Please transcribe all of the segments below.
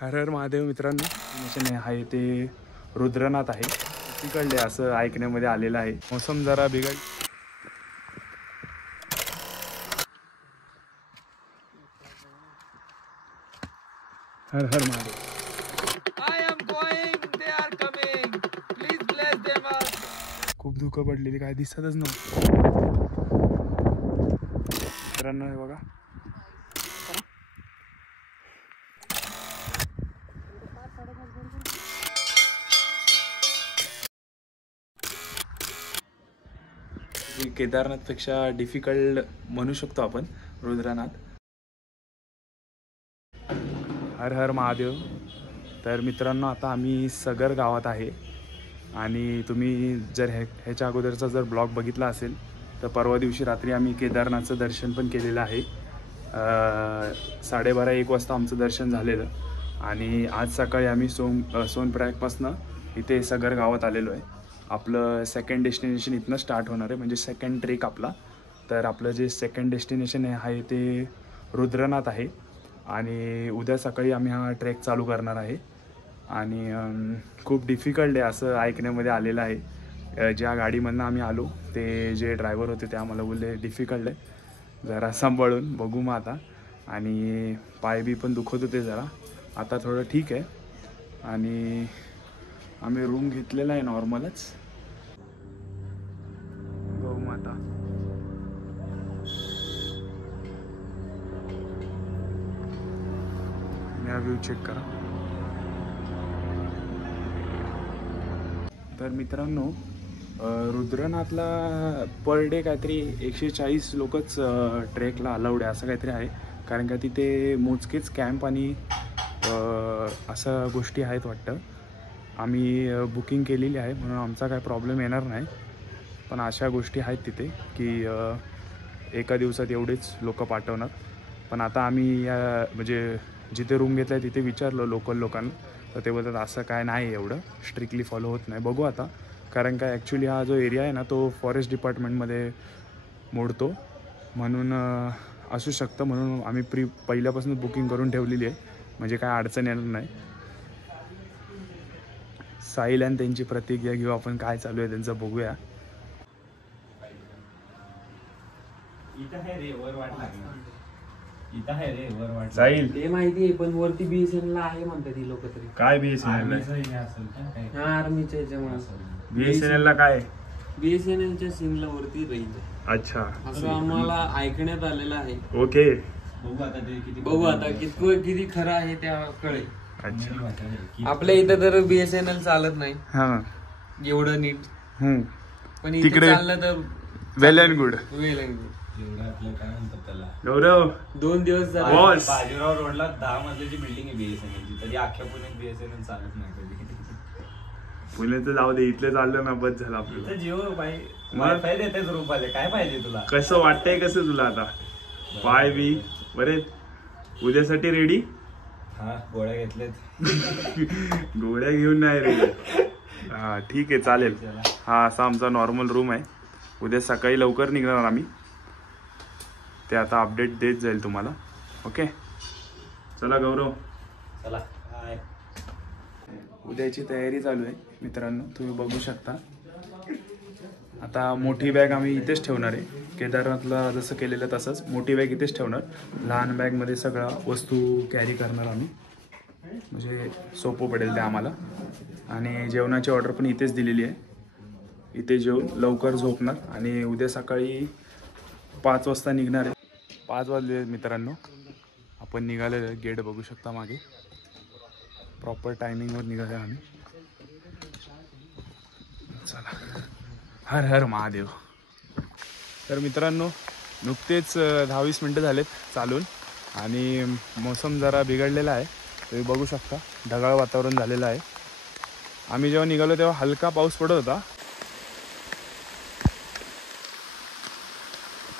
हर हर महादेव मित्रांनो, मिशन आहे ते रुद्रनाथ आहे. तिकडले असं ऐकण्यामध्ये आलेलं आहे. मोसम जरा बिघड. हर हर Mahadev. I am going, they are coming. Please bless them all. खूप धुकं पडलेली, काय दिसतच नव्हतं मित्रांनो. हे बघा, केदारनाथपेक्षा डिफिकल्ट म्हणू शकतो आपण रुद्रनाथ. हर हर महादेव. तर मित्रांनो, आता आम्ही सगर गावात आहे आणि तुम्ही जर ह्याच्या अगोदरचा जर ब्लॉग बघितला असेल तर परवा दिवशी रात्री आम्ही केदारनाथचं दर्शन पण केलेलं आहे. 12:30-1 वाजता आमचं दर्शन झालेलं आणि आज सकाळी आम्ही सोनप्रयागपासनं इथे सगर गावात आलेलो आहे. आपलं सेकंड डेस्टिनेशन इथनं स्टार्ट होणार आहे, म्हणजे सेकंड ट्रेक आपला. तर आपलं जे सेकंड डेस्टिनेशन आहे ते रुद्रनाथ आहे आणि उद्या सकाळी आम्ही हा ट्रेक चालू करणार आहे. आणि खूप डिफिकल्ट आहे असं ऐकण्यामध्ये आलेलं आहे. ज्या गाडीमधनं आम्ही आलो ते जे ड्रायव्हर होते ते आम्हाला बोलले डिफिकल्ट आहे, जरा सांभाळून बघू मग आता. आणि पाय बी पण दुखत होते जरा, आता थोडं ठीक आहे. आणि आम्ही रूम घेतलेला आहे नॉर्मलच. गौ माता व्ह्यू चेक करा. तर मित्रांनो, रुद्रनाथला पर डे काहीतरी 140 लोकच ट्रेकला अलाउड आहे असं काहीतरी आहे. कारण का तिथे मोजकेच कॅम्प आणि असं गोष्टी आहेत वाटतं. आम्ही बुकिंग केलेली आहे म्हणून आमचा काय प्रॉब्लेम येणार नाही. पण अशा गोष्टी आहेत तिथे की एका दिवसात एवढेच लोक पाठवणार. पण आता आम्ही म्हणजे जिथे रूम घेतला आहे तिथे विचारलं लोकल लोकांना, तर ते बोलतात असं काय नाही, एवढं स्ट्रिक्टली फॉलो होत नाही. बघू आता, कारण काय ॲक्च्युली हा जो एरिया आहे ना तो फॉरेस्ट डिपार्टमेंटमध्ये मोडतो, म्हणून असू शकतं. म्हणून आम्ही पहिल्यापासून बुकिंग करून ठेवलेली आहे, म्हणजे काय अडचण येणार नाही. साहिल आणि त्यांची प्रतिक्रिया घेऊ आपण, काय चालू आहे त्यांचं बघूया. साहिल, ते माहिती आहे, पण वरती BSNL आहे म्हणतात ही लोक तरी. काय BSNL हा, आर्मीच्या याच्यामुळे BSNL ला काय? BSNLच्या सिमला वरती राहील. अच्छा, असं आम्हाला ऐकण्यात आलेलं आहे. ओके. बघू आता किती खरं आहे त्या कळे. अच्छा, आपल्या इथं तर BSNL चालत नाही हां, एवढं नीट, पण इथे तिकडे चाललं तर well and good. Well and good. Gaurav 2 दिवस झाले. बॉस, बाजीराव रोडला 10 मजल्याची बिल्डिंग आहे BSNLची, तरी अख्ख्या पुण्यात BSNL चालत नाही कधी. पुण्याचं जाऊ दे, इथले चाललं ना बस झालं आपलं. इथं जिओ वायफाय देतेच रुपाले, काय पाहिजे तुला? कसं वाटतंय, कसं तुला आता? पाय बी बरे? उद्यासाठी रेडी? हा, गोळ्या घेतलेत. गोळ्या घेऊन नाही रे. हा ठीक आहे, चालेल. हा असा आमचा नॉर्मल रूम आहे. उद्या सकाळी लवकर निघणार आम्ही, ते आता अपडेट देत जाईल तुम्हाला. ओके, चला गौरव, चला. उद्याची तयारी चालू आहे मित्रांनो, तुम्ही बघू शकता. आता मोठी बॅग आम्ही इथेच ठेवणार आहे, केदारनाथला जसं केलेलं तसंच मोठी बॅग इथेच ठेवणार. लहान बॅगमध्ये सगळ्या वस्तू कॅरी करणार आम्ही, म्हणजे सोपं पडेल ते आम्हाला. आणि जेवणाची ऑर्डर पण इथेच दिलेली आहे. इथे जेवून लवकर झोपणार आणि उद्या सकाळी 5 वाजता निघणार आहे. 5 वाजले मित्रांनो, आपण निघालेलो आहे. गेट बघू शकता मागे, प्रॉपर टायमिंगवर निघाले आम्ही. चला, हर हर महादेव. तर मित्रांनो, नुकतेच 10-20 मिनटं झालेत चालून आणि मोसम जरा बिघडलेला आहे. तुम्ही बघू शकता, ढगाळ वातावरण झालेलं आहे. आम्ही जेव्हा निघालो तेव्हा हलका पाऊस पडत होता,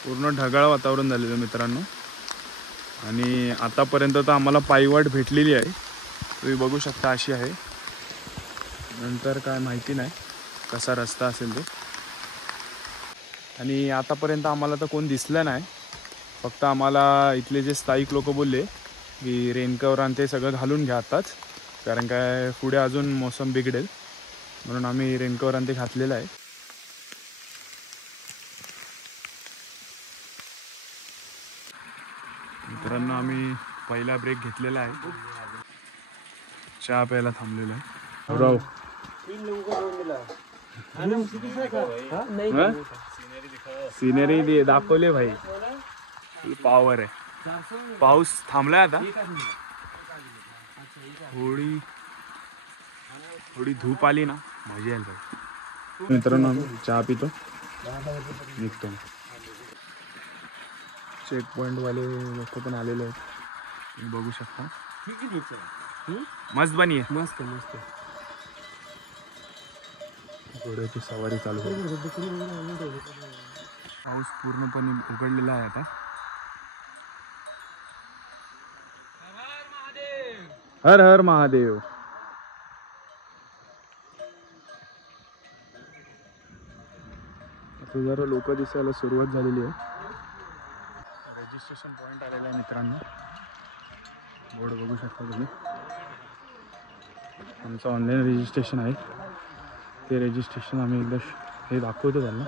पूर्ण ढगाळ वातावरण झालेलं मित्रांनो. आणि आतापर्यंत तर आम्हाला पायवाट भेटलेली आहे, तुम्ही बघू शकता अशी आहे. नंतर काय माहिती नाही कसा रस्ता असेल तो. आणि आतापर्यंत आम्हाला तर कोण दिसलं नाही, फक्त आम्हाला इथले जे स्थायिक लोक बोलले की रेनकवर आणि ते सगळं घालून घ्या आताच, कारण काय पुढे अजून मोसम बिघडेल, म्हणून आम्ही रेनकवर आणि ते घातलेलं आहे. मित्रांनो आम्ही पहिला ब्रेक घेतलेला आहे, चहा प्यायला थांबलेला आहे. राव सिनरी दाखवले भाई, पावर आहे. पाऊस थांबलाय आता, थोडी धूप आली ना मजा येईल भाई. मित्रांनो आम्ही चहा पितो निघतो. चेक पॉइंट वाले लोक पण आलेले आहेत, तुम्ही बघू शकता. मस्त बनी आहे, मस्त मस्त. घोड्याची सवारी चालू आहे. पाऊस पूर्णपणे उघडलेला आहे आता. हर हर महादेव. आता जरा लोक दिसायला सुरुवात झालेली आहे. रजिस्ट्रेशन पॉइंट आलेला आहे मित्रांनो, बोर्ड बघू शकता तुम्ही. आमचं ऑनलाईन रजिस्ट्रेशन आहे, ते रजिस्ट्रेशन आम्ही एकदा हे दाखवतो त्यांना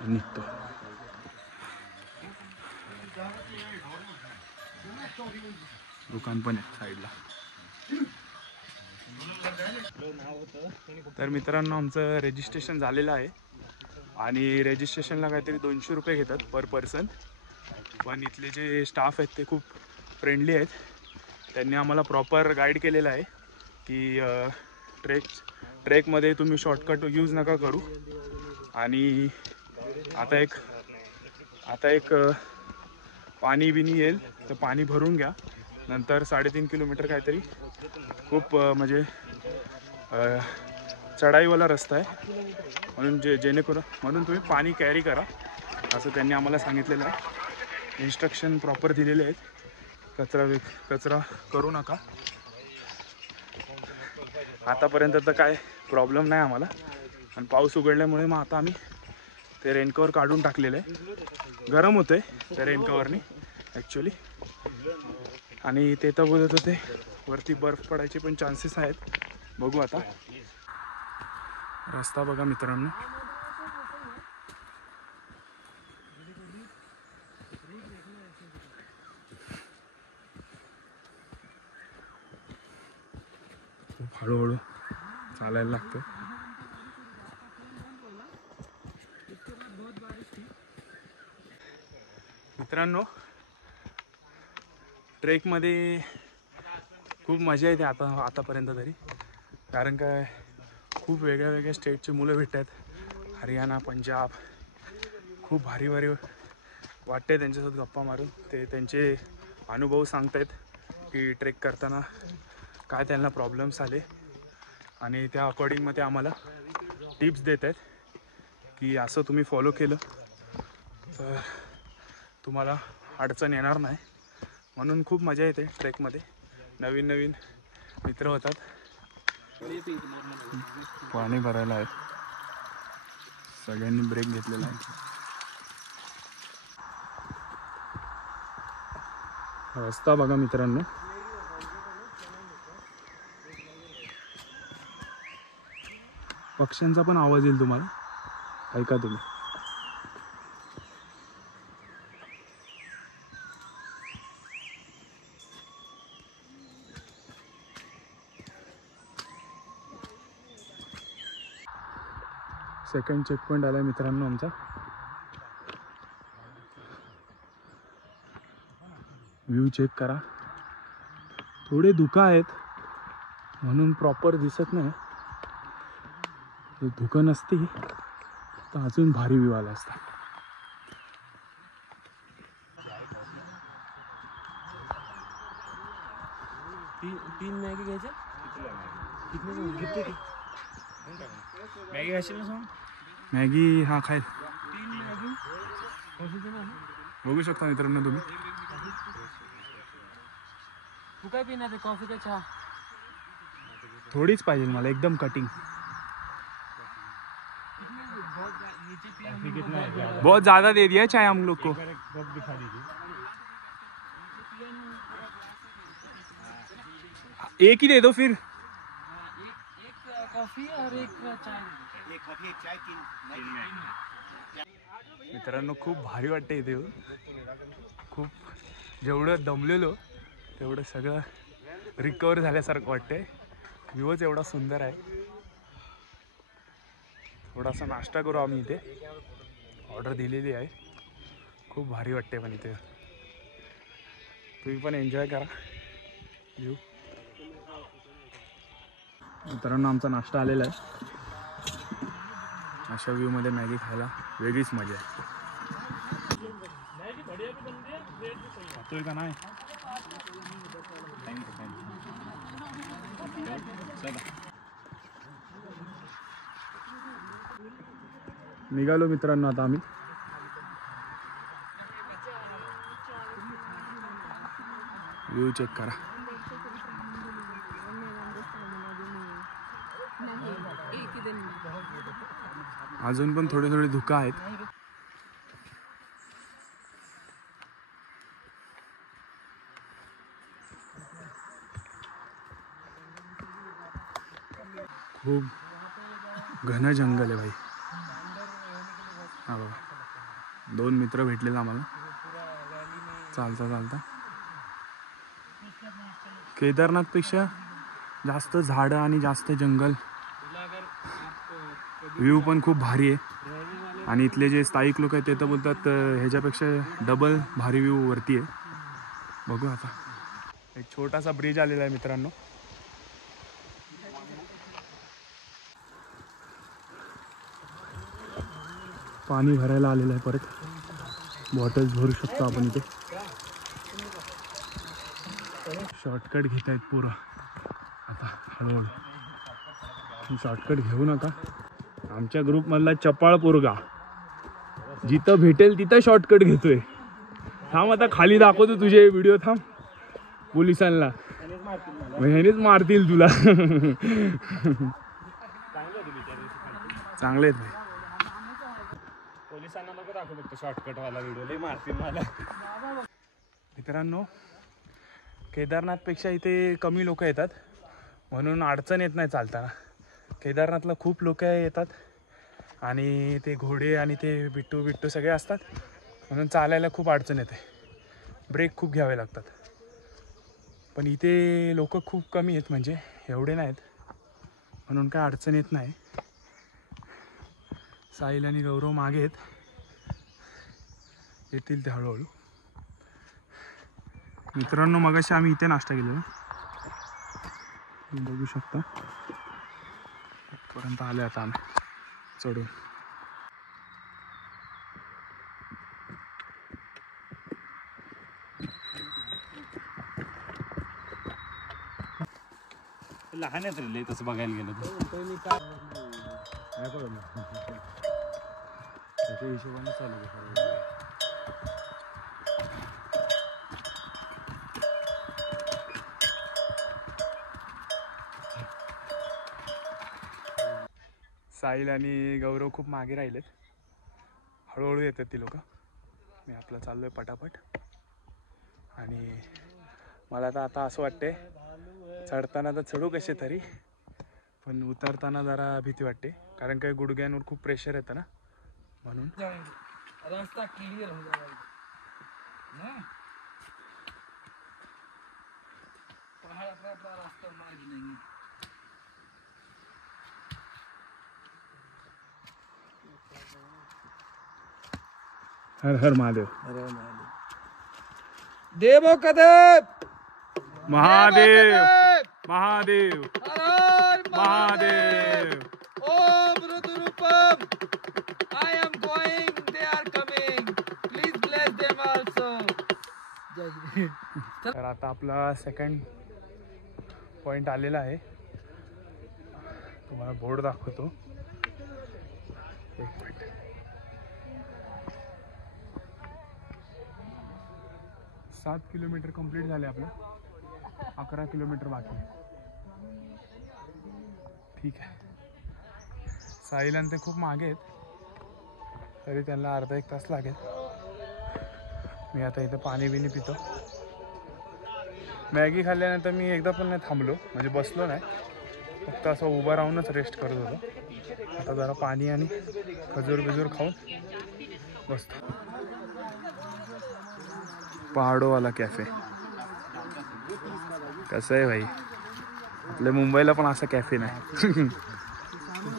आणि निघतो. दुकान पण आहे साईडला. तर मित्रांनो आमचं रजिस्ट्रेशन झालेलं आहे आणि रजिस्ट्रेशनला काहीतरी 200 रुपये घेतात पर पर्सन. पण इथले जे स्टाफ आहेत ते खूप फ्रेंडली आहेत. त्यांनी आम्हाला प्रॉपर गाईड केलेलं आहे की ट्रेकमध्ये तुम्ही शॉर्टकट यूज नका करू. आणि आता एक पाणी बिनी येईल तर पाणी भरून घ्या. नंतर 3.5 किलोमीटर काहीतरी खूप म्हणजे चढाईवाला रस्ता आहे, म्हणून जेणेकरून म्हणून तुम्ही पाणी कॅरी करा असं त्यांनी आम्हाला सांगितलेलं आहे. इन्स्ट्रक्शन प्रॉपर दिलेले आहेत. कचरा करू नका. आतापर्यंत तर काय प्रॉब्लेम नाही आम्हाला. आणि पाऊस उघडल्यामुळे मग आता आम्ही ते रेनकवर काढून टाकलेलं आहे. गरम होतं आहे त्या रेनकवरनी ॲक्च्युली. आणि ते तर बोलत होते वरती बर्फ पडायचे पण चान्सेस आहेत, बघू आता. रस्ता बघा मित्रांनो, खूप हळूहळू चालायला लागतं. मित्रांनो ट्रेकमध्ये खूप मजा येते आतापर्यंत तरी, कारण काय खूप वेगळ्या वेगळ्या स्टेटची मुलं भेटतात. हरियाणा, पंजाब, खूप भारी वाटते त्यांच्यासोबत गप्पा मारून. ते त्यांचे अनुभव सांगतायत की ट्रेक करताना काय त्यांना प्रॉब्लेम्स आले आणि त्या अकॉर्डिंग मग ते आम्हाला टिप्स देत आहेत की असं तुम्ही फॉलो केलं तर तुम्हाला अडचण येणार नाही. म्हणून खूप मजा येते ट्रेकमध्ये. नवीन नवीन मित्र होतात. पाणी भरायला आहे, सगळ्यांनी ब्रेक घेतलेला आहे. रस्ता बघा मित्रांनो, पक्ष्यांचा पण आवाज येईल तुम्हाला, ऐका तुम्ही. सेकंड चेकपॉइंट आला मित्रांनो आमचा. व्ह्यू चेक करा. थोडे धुकं आहेत म्हणून प्रॉपर दिसत नाही. धुकं नसती तर अजून भारी व्ह्यू आला असता. तीन मॅगी घ्यायच्या. मॅगी घ्यायची ना सांग. मॅगी हा खाईल. बघू शकता मित्रांनो तुम्ही. तू काय पिणार आहे, कॉफी का चहा? थोडीच पाहिजे मला, एकदम कटिंग. बहुत ज़्यादा दे दिया चाय हम लोग को. एक ही दे दो फिर. एक कॉफी और एक चाय. मित्रांनो खूप भारी वाटते इथे येऊन. खूप जेवढं दमलेलो तेवढं सगळं रिकवर झाल्यासारखं वाटतंय. व्ह्यूच एवढा सुंदर आहे. थोडासा नाश्ता करू आम्ही इथे. ऑर्डर दिलेली आहे. खूप भारी वाटते पण इथे. तुम्ही पण एन्जॉय करा व्ह्यू. मित्रांनो आमचा नाश्ता आलेला आहे. अशा व्ह्यूमध्ये मॅगी खायला वेगळीच मजा आहे. खातोय का नाही? निघालो मित्रांनो आता आम्ही. व्ह्यू चेक करा. अजून पण थोडे थोडे धुकं आहेत. खूप घन जंगल आहे भाई. हा बघा 2 मित्र भेटलेला आम्हाला चालता चालता. केदारनाथपेक्षा जास्त झाडं आणि जास्त जंगल. व्ह्यू पण खूप भारी आहे. आणि इथले जे स्थायिक लोक आहेत ते तर बोलतात ह्याच्यापेक्षा डबल भारी व्ह्यू वरती आहे. बघू आता. एक छोटासा ब्रिज आलेला आहे मित्रांनो. पाणी भरायला आलेलं आहे परत. बॉटल्स भरू शकतो आपण इथे. शॉर्टकट घेत आहेत पुरा आता हळूहळू. शॉर्टकट घेऊ नका. आमच्या ग्रुपमधला चपाळ पोरगा जिथं भेटेल तिथं शॉर्टकट घेतोय. थांब आता खाली दाखवतो तुझे व्हिडिओ. थांब पोलिसांना ह्यानेच मारतील तुला. चांगले आहेत भाई. पोलिसांना नको दाखवू फक्त शॉर्टकट वाला व्हिडिओ. लय मारतील मला. मित्रांनो केदारनाथपेक्षा इथे कमी लोक येतात म्हणून अडचण येत नाही चालताना. केदारनाथला खूप लोक येतात आणि ते घोडे आणि ते बिट्टू सगळे असतात म्हणून चालायला खूप अडचण येते. ब्रेक खूप घ्यावे लागतात. पण इथे लोक खूप कमी आहेत म्हणजे एवढे नाहीत म्हणून काय अडचण येत नाही. साहिल आणि गौरव मागे आहेत. येतील ते हळूहळू. मित्रांनो मगाशी आम्ही इथे नाश्ता केलेला बघू शकता. इथपर्यंत आले आता आम्ही चढून. लहान आहेत रे तसं बघायला गेलं तर. त्याच्या हिशोबाने चालू आहे. साहिल आणि गौरव खूप मागे राहिलेत. हळूहळू येतात ती लोक. मी आपलं चाललोय पटापट. आणि मला तर आता असं वाटते चढताना तर चढू कसे तरी पण उतरताना जरा भीती वाटते कारण काही गुडघ्यांवर खूप प्रेशर येतं ना म्हणून. रास्ता क्लियर हो जाएगा ना. पहाड़ अपना रास्ता मार्ग नहीं. हर हर महादेव. देवो कदेव महादेव महादेव हर हर महादेव. ओम रुद्रूपम. I am going, they are coming. Please bless them also. तर आता आपला सेकंड पॉइंट आलेला आहे. तुम्हाला बोर्ड दाखवतो. एक मिनिट. 7 किलोमीटर कंप्लीट झाले आपलं. 11 किलोमीटर बाकी आहे. ठीक आहे. साहिल आणि ते खूप मागे आहेत तरी त्यांना अर्धा एक तास लागेल. मी आता इथं पाणी बिनी पितो. मॅगी खाल्ल्यानंतर मी एकदा पण नाही थांबलो, म्हणजे बसलो नाही, फक्त असं उभं राहूनच रेस्ट करत होतो. आता जरा पाणी आणि खजूर बिजूर खाऊन बसतो. पहाडोवाला कॅफे कसं आहे भाई, आपल्या मुंबईला पण असं कॅफे नाही.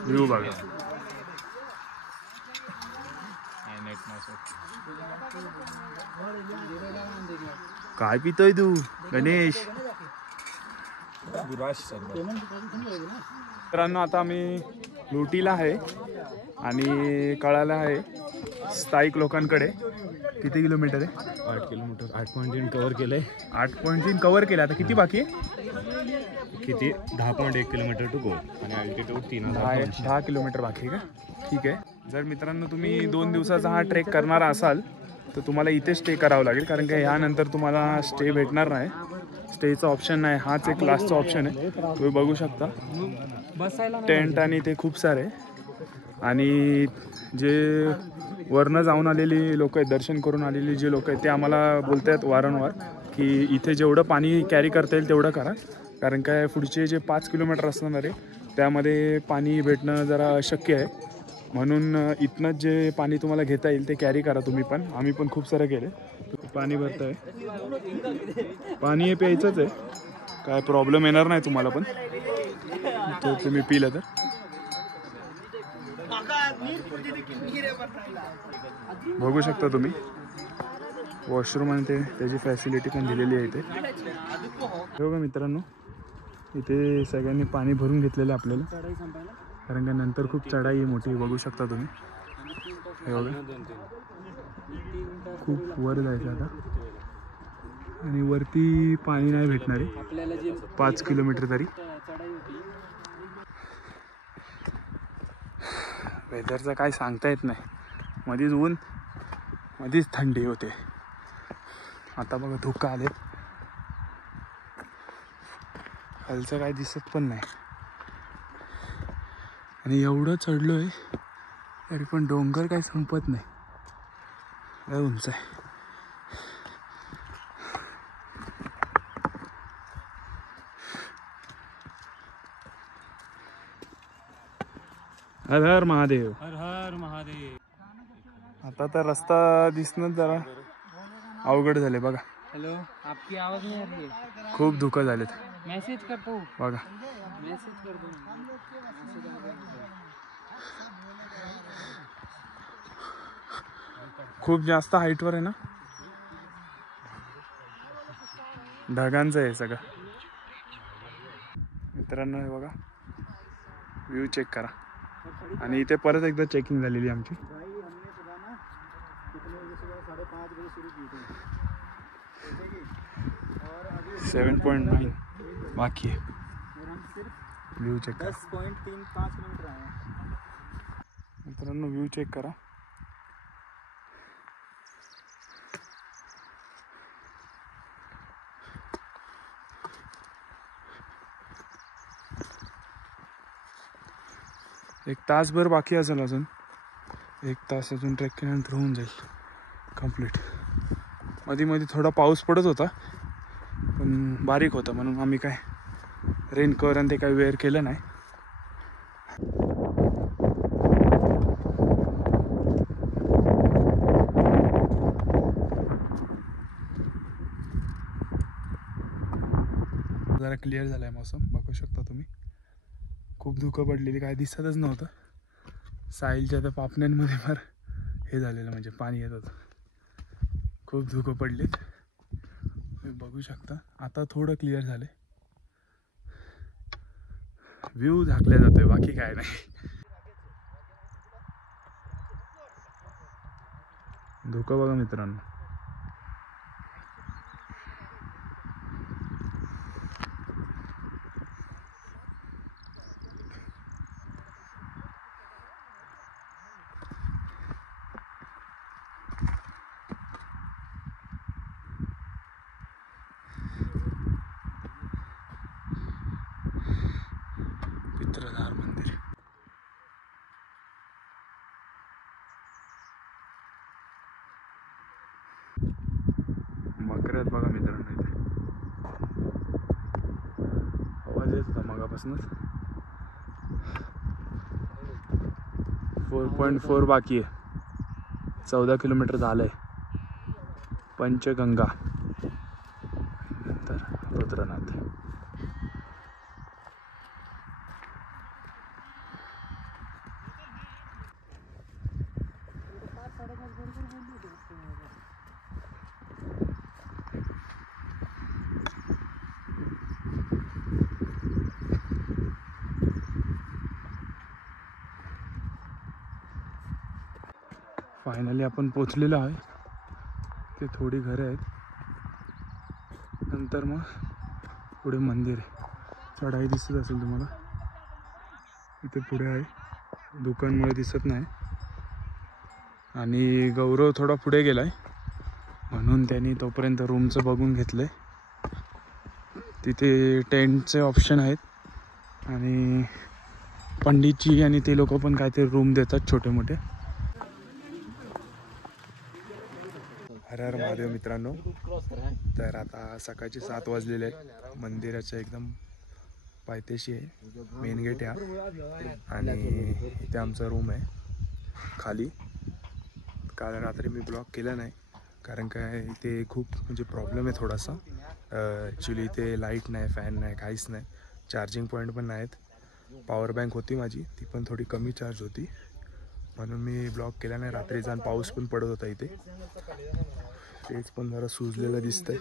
व्ह्यू बघा. काय पितोय तू गणेश? मित्रांनो आता आम्ही लुटीला आहे आणि कळाला आहे स्थायिक लोकांकडे. किती किलोमीटर आहे? 8 किलोमीटर. 8.3 कव्हर केलंय. 8.3 कव्हर केलं. आता किती बाकी आहे? किती? 10.1 किलोमीटर टू गो आणि अल्टिट्यूड 10 किलोमीटर बाकी आहे का? ठीक आहे. जर मित्रांनो तुम्ही 2 दिवसाचा हा ट्रेक करणार असाल तर तुम्हाला इथे स्टे करावं लागेल, कारण की ह्यानंतर तुम्हाला स्टे भेटणार नाही. स्टेचा ऑप्शन नाही, हाच एक लास्टचा ऑप्शन आहे. तुम्ही बघू शकता टेंट आणि ते खूप सारे. आणि जे वरनं जाऊन आलेली लोक आहेत, दर्शन करून आलेली जे लोक आहेत ते आम्हाला बोलत आहेत वारंवार की इथे जेवढं पाणी कॅरी करता येईल तेवढं करा, कारण काय पुढचे जे 5 किलोमीटर असणार आहे त्यामध्ये पाणी भेटणं जरा अशक्य आहे. म्हणून इथनंच जे पाणी तुम्हाला घेता येईल ते कॅरी करा तुम्ही पण. आम्ही पण खूप सारं केलं. पाणी भरतं आहे, पाणी हे प्यायचंच आहे, काय प्रॉब्लेम येणार नाही तुम्हाला पण तो तुम्ही पिलं तर. बघू शकता तुम्ही वॉशरूम आणि ते त्याची फॅसिलिटी पण दिलेली आहे इथे. बघा मित्रांनो, इथे सगळ्यांनी पाणी भरून घेतलेलं आहे आपल्याला, कारण का नंतर खूप चढाई मोठी. बघू शकता तुम्ही, हे बघा खूप वर जायचं आता आणि वरती पाणी नाही भेटणार आहे 5 किलोमीटर तरी. वेदरचं काय सांगता येत नाही, मध्येच ऊन मध्येच थंडी होते. आता बघा धुकं आले, खालचं काय दिसत पण नाही. आणि एवढं चढलो आहे तरी पण डोंगर काही संपत नाही, लय उंच आहे. हर हर महादेव. हर हर महादेव. आता तर रस्ता दिसणं जरा अवघड झाले बघा. हेलो, आपकी आवाज नहीं आ रही है. खूप धुकं झालेत मैसेज करता हूँ. बघा. मैसेज कर दो. खूप जास्त हाईटवर आहे ना, ढगांचं आहे सगळं. मित्रांनो हे बघा व्ह्यू चेक करा. आणि इथे परत एकदा चेकिंग झालेली आमची. 7.9 बाकी आहे. व्ह्यू चेक करा 10.35 किलोमीटर आहे मित्रांनो, व्ह्यू चेक करा. एक तासभर बाकी असेल अजून. 1 तास अजून ट्रेक केल्यानंतर होऊन जाईल कंप्लीट. मध्ये मध्ये थोडा पाऊस पडत होता पण बारीक होता, म्हणून आम्ही काय रेनकवर आणि ते काही वेअर केलं नाही. जरा क्लिअर झालाय मौसम, बघू शकता तुम्ही. खूप धुकं पडलेली, काय दिसतच नव्हतं. साहिलच्या त्या पापण्यांमध्ये फार हे झालेलं, म्हणजे पाणी येत होतं. खूप धुकं पडलेत, तुम्ही बघू शकता. आता थोडं क्लिअर झालंय, व्ह्यू झाकल्या जातोय, बाकी काय नाही. धुकं बघा मित्रांनो. पित्रधार मंदिर. मागापासूनच 4.4 बाकी आहे. 14 किलोमीटर झालं आहे. पंचगंगा तर रुद्रनाथ. फायनली आपण पोचलेलो आहे. ते थोडी घरं आहेत, नंतर मग पुढे मंदिर आहे. चढाई दिसत असेल तुम्हाला. इथे पुढे आहे, दुकानमुळे दिसत नाही. आणि गौरव थोडा पुढे गेलाय म्हणून त्यांनी तोपर्यंत रूमचं बघून घेतलंय. तिथे टेंटचे ऑप्शन आहेत आणि पंडितजी आणि ते लोक पण काहीतरी रूम देतात छोटे मोठे. हर हर महादेव मित्रांनो. तर आता सकाळचे 7 वाजलेले आहेत. मंदिराच्या एकदम पायथ्याशी आहे, मेन गेट आहे आणि इथे आमचा रूम आहे खाली. काल रात्री मी ब्लॉक केला नाही कारण काय इथे खूप म्हणजे प्रॉब्लेम आहे थोडासा. ॲक्च्युली इथे लाईट नाही, फॅन नाही, काहीच नाही. चार्जिंग पॉईंट पण नाहीत. पॉवर बँक होती माझी, ती पण थोडी कमी चार्ज होती म्हणून मी ब्लॉक केला नाही. रात्री जाऊन पाऊस पण पडत होता इथे. तेच पण जरा सुजलेलं दिसतंय.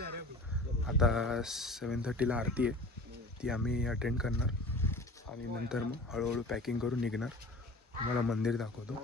आता 7:30ला आरती आहे, ती आम्ही अटेंड करणार आणि नंतर मग हळूहळू पॅकिंग करून निघणार. तुम्हाला मंदिर दाखवतो.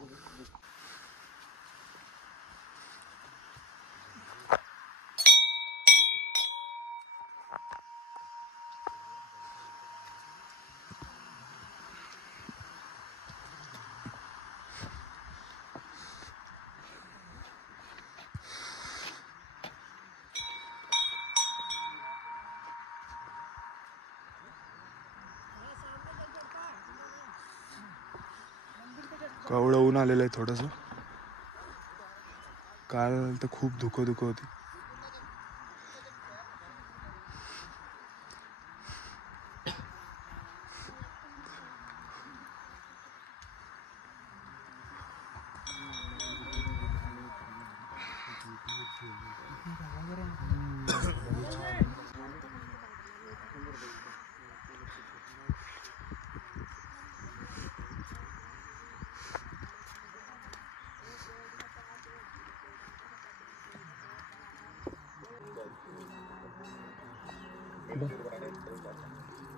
कवळं ऊन आलेलं आहे थोडंसं. काल तर खूप धुकं होती.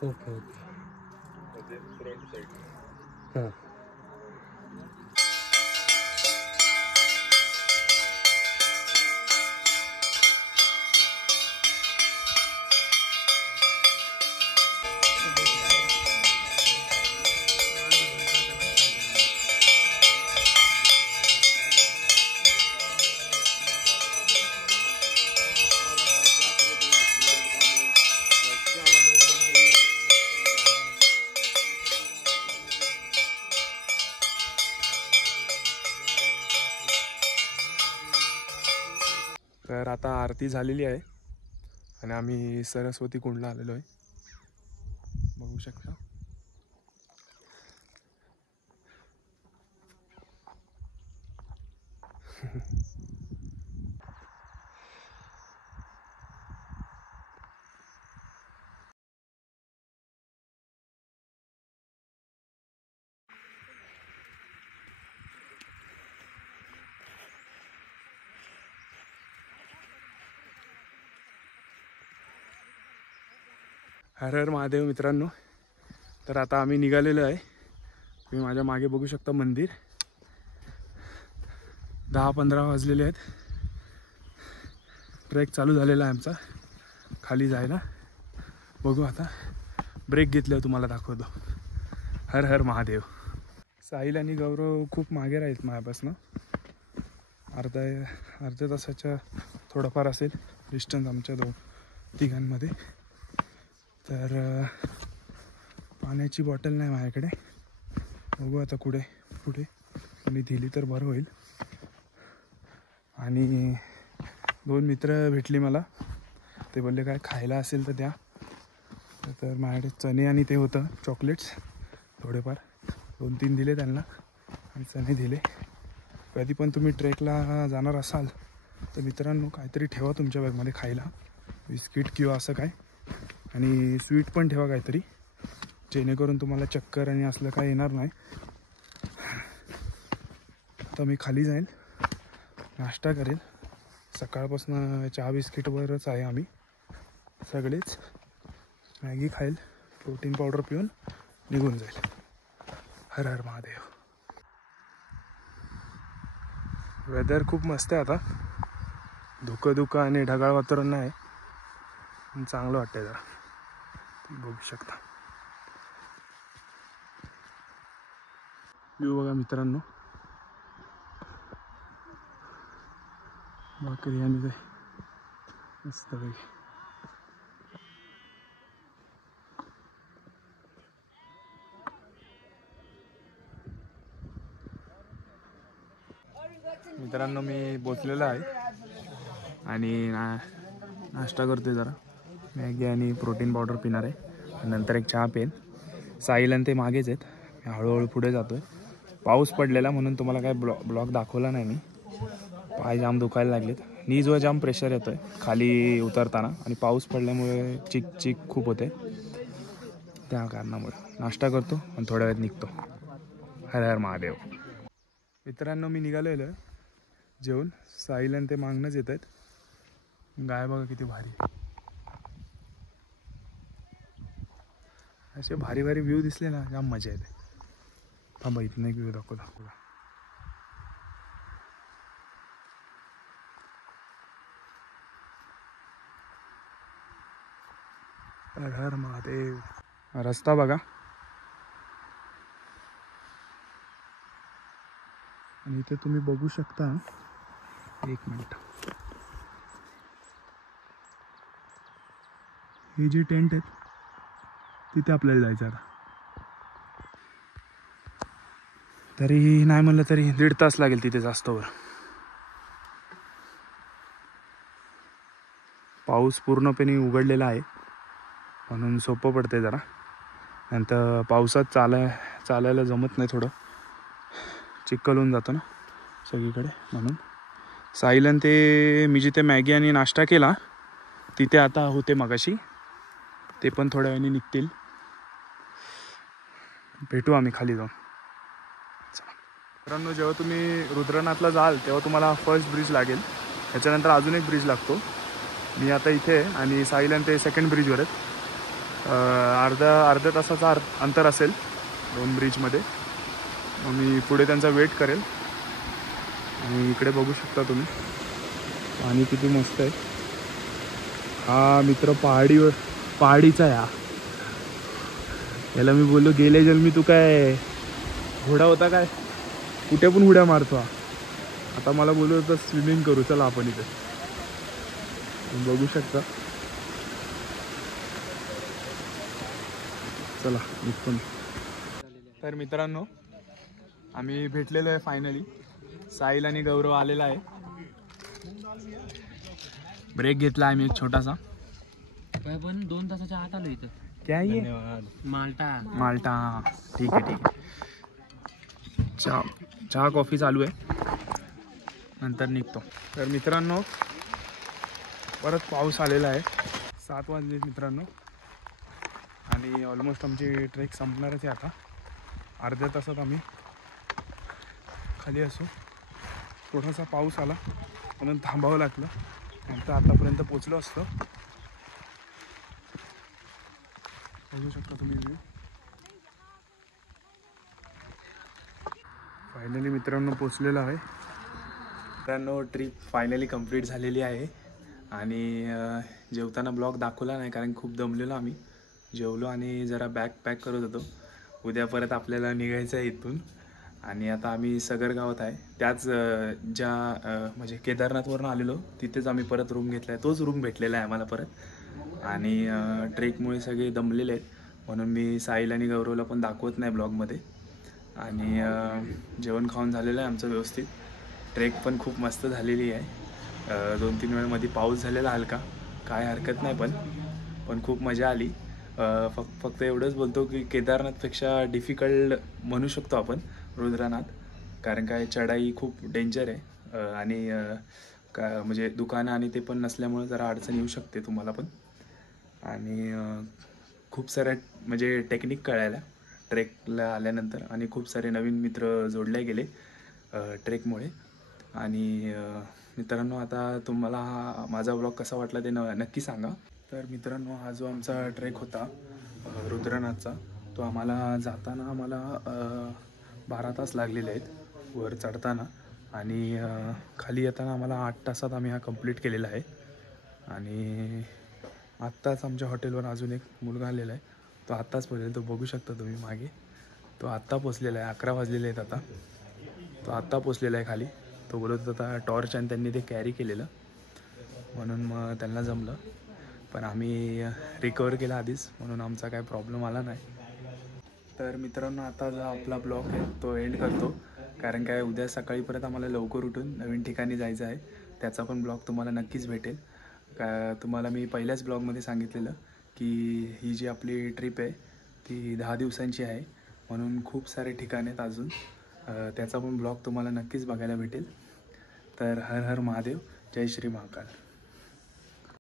ओके हां. तर आता आरती झालेली आहे आणि आम्ही सरस्वती कुंडला आलेलो आहे, बघू शकता. हर हर महादेव मित्रांनो. तर आता आम्ही निघालेलो आहे. तुम्ही माझ्या मागे बघू शकता मंदिर. 10-15 वाजलेले आहेत. ट्रेक चालू झालेला आहे आमचा खाली जायला. बघू आता, ब्रेक घेतल्यावर तुम्हाला दाखवतो. हर हर महादेव. साहिल आणि गौरव खूप मागे राहील माझ्यापासून. अर्ध्या तासाच्या थोडंफार असेल डिस्टन्स आमच्या तिघांमध्ये. तर पाण्याची बॉटल नाही माझ्याकडे. बघू आता पुढे मी दिली तर बरं होईल. आणि 2 मित्र भेटली मला. ते बोलले काय खायला असेल तर द्या. तर माझ्याकडे चणे आणि ते होतं चॉकलेट्स थोडेफार 2-3 दिले त्यांना आणि चणे दिले. कधी पण तुम्ही ट्रेकला जाणार असाल तर मित्रांनो काहीतरी ठेवा तुमच्या बॅगमध्ये खायला, बिस्किट किंवा असं काय, आणि स्वीट पण ठेवा काहीतरी, जेणेकरून तुम्हाला चक्कर आणि असलं काय येणार नाही. आता मी खाली जाईल, नाश्ता करेल. सकाळपासून चहा बिस्किटवरच आहे आम्ही सगळेच. मॅगी खाईल, प्रोटीन पावडर पिऊन निघून जाईल. हर हर महादेव. वेदर खूप मस्त आहे आता, धुकं आणि ढगाळ वातावरण नाही, चांगलं वाटतंय जरा. बघू शकता व्ह्यू बघा मित्रांनो. भाकरी आणि ते मस्त पैकी. मित्रांनो मी पोचलेलो आहे आणि नाश्ता करतोय जरा. मॅगी आणि प्रोटीन पावडर पिणार आहे, नंतर एक चहा पेन. साहिल आणि ते मागेच आहेत, मी हळूहळू पुढे जातो आहे. पाऊस पडलेला म्हणून तुम्हाला काय ब्लॉग दाखवला नाही मी. पाय जाम दुखायला लागलेत, नीजवर जाम प्रेशर येतो आहे खाली उतरताना, आणि पाऊस पडल्यामुळे चिक खूप होते, त्या कारणामुळे. नाश्ता करतो आणि थोड्या वेळात निघतो. हर हर महादेव. मित्रांनो मी निघालेलो आहे जेवण. साहिल आणि ते मागणंच येत आहेत. गाय बघा किती भारी, असे भारी भारी व्ह्यू दिसले ना जाम मजा येते. थांबा इथून एक व्ह्यू दाखवतो. हर हर महादेव. रस्ता बघा, आणि इथे तुम्ही बघू शकता. एक मिनिट, हे जे टेंट आहेत तिथे आपल्याला जायचं आता. तरी नाही म्हणलं तरी 1.5 तास लागेल तिथे जास्तवर. पाऊस पूर्णपणे उघडलेला आहे म्हणून सोपं पडते जरा. नंतर पावसात चालायला जमत नाही, थोडं चिखल होऊन जातो ना सगळीकडे. म्हणून साहिल आणि ते मी जिथे मॅगी आणि नाश्ता केला तिथे आता होते मगाशी, ते पण थोड्या वेळाने निघतील. भेटू आम्ही खाली जाऊन. मित्रांनो जेव्हा तुम्ही रुद्रनाथला जाल तेव्हा तुम्हाला फर्स्ट ब्रिज लागेल, त्याच्यानंतर अजून एक ब्रिज लागतो. मी आता इथे आणि साहिल आणि ते सेकंड ब्रिजवर आहेत. अर्ध्या तासाचा अंतर असेल 2 ब्रिजमध्ये. मग मी पुढे त्यांचा वेट करेल. आणि इकडे बघू शकता तुम्ही पाणी किती मस्त आहे. हा मित्र पहाडीचा आहे. याला मी बोललो गेले जन्मी तू काय घोडा होता काय, कुठे पण उड्या मारतो. आता मला बोललो होतं स्विमिंग करू, चला आपण इथे. बघू शकता, चला निघतो. तर मित्रांनो आम्ही भेटलेलो आहे फायनली. साहिल आणि गौरव आलेला आहे. ब्रेक घेतला आम्ही एक छोटासा. पण 2 तासाच्या आत आलो इथं. क्या ये माल्टा. ठीक आहे. चहा कॉफी चालू आहे, नंतर निघतो. तर मित्रांनो परत पाऊस आलेला आहे. 7 वाजले मित्रांनो, आणि ऑलमोस्ट आमची ट्रेक संपणारच आहे आता. अर्ध्या तासात आम्ही खाली असू. थोडासा पाऊस आला म्हणून थांबावं लागलं, नंतर आतापर्यंत पोचलो असतो. बघू शकता तुम्ही व्ह्यू. फायनली मित्रांनो पोचलेलो आहे. मित्रांनो ट्रिप फायनली कंप्लीट झालेली आहे. आणि जेवताना ब्लॉग दाखवला नाही कारण खूप दमलेलो आम्ही. जेवलो आणि जरा बॅग पॅक करत होतो. उद्या परत आपल्याला निघायचं आहे इथून. आणि आता आम्ही सगर गावात आहे, त्याच ज्या म्हणजे केदारनाथवरून आलेलो तिथेच आम्ही परत रूम घेतला आहे. तोच रूम भेटलेला आहे आम्हाला परत. आणि ट्रेकमुळे सगळे दमलेले आहेत म्हणून मी साहिल आणि गौरवला पण दाखवत नाही ब्लॉगमध्ये. आणि जेवण खाऊन झालेलं आहे आमचं व्यवस्थित. ट्रेक पण खूप मस्त झालेली आहे. 2-3 वेळामध्ये पाऊस झालेला हलका, काय हरकत नाही, पण खूप मजा आली. फक्त एवढंच बोलतो की केदारनाथपेक्षा डिफिकल्ट म्हणू शकतो आपण रुद्रनाथ, कारण काय चढाई खूप डेंजर आहे आणि का म्हणजे दुकानं आणि ते पण नसल्यामुळे जरा अडचण येऊ शकते तुम्हाला पण. आणि खूप साऱ्या म्हणजे टेक्निक कळायला ट्रेकला आल्यानंतर आणि खूप सारे नवीन मित्र जोडले गेले ट्रेकमुळे. आणि मित्रांनो, आता तुम्हाला हा माझा ब्लॉग कसा वाटला ते नक्की सांगा. तर मित्रांनो, हा जो आमचा ट्रेक होता रुद्रनाथचा, तो आम्हाला जाताना 12 तास लागलेले आहेत वर चढताना, आणि खाली येताना आम्हाला 8 तासात आम्ही हा कंप्लीट केलेला आहे. आणि आत्ताच आमच्या हॉटेलवर अजून एक मुलगा आलेला आहे, तो आत्ताच पोचलेला, तो बघू शकता तुम्ही मागे, तो आत्ता पोचलेला आहे. 11 वाजलेले आहेत आता, तो आत्ता पोचलेला आहे खाली. तो बोलत होता टॉर्च आणि त्यांनी ते कॅरी केलेलं म्हणून मग त्यांना जमलं, पण आम्ही रिकवर केला आधीच म्हणून आमचा काय प्रॉब्लेम आला नाही. तर मित्रांनो, आता जो आपला ब्लॉग आहे तो एंड करतो, कारण काय उद्या सकाळी परत आम्हाला लवकर उठून नवीन ठिकाणी जायचं आहे. त्याचा पण ब्लॉग तुम्हाला नक्कीच भेटेल. तुम्हाला मी पहिल्याच ब्लॉगमध्ये सांगितलेलं की ही जी आपली ट्रिप आहे ती 10 दिवसांची आहे, म्हणून खूप सारे ठिकाण आहेत अजून. त्याचा पण ब्लॉग तुम्हाला नक्कीच बघायला भेटेल. तर हर हर महादेव, जय श्री महाकाल.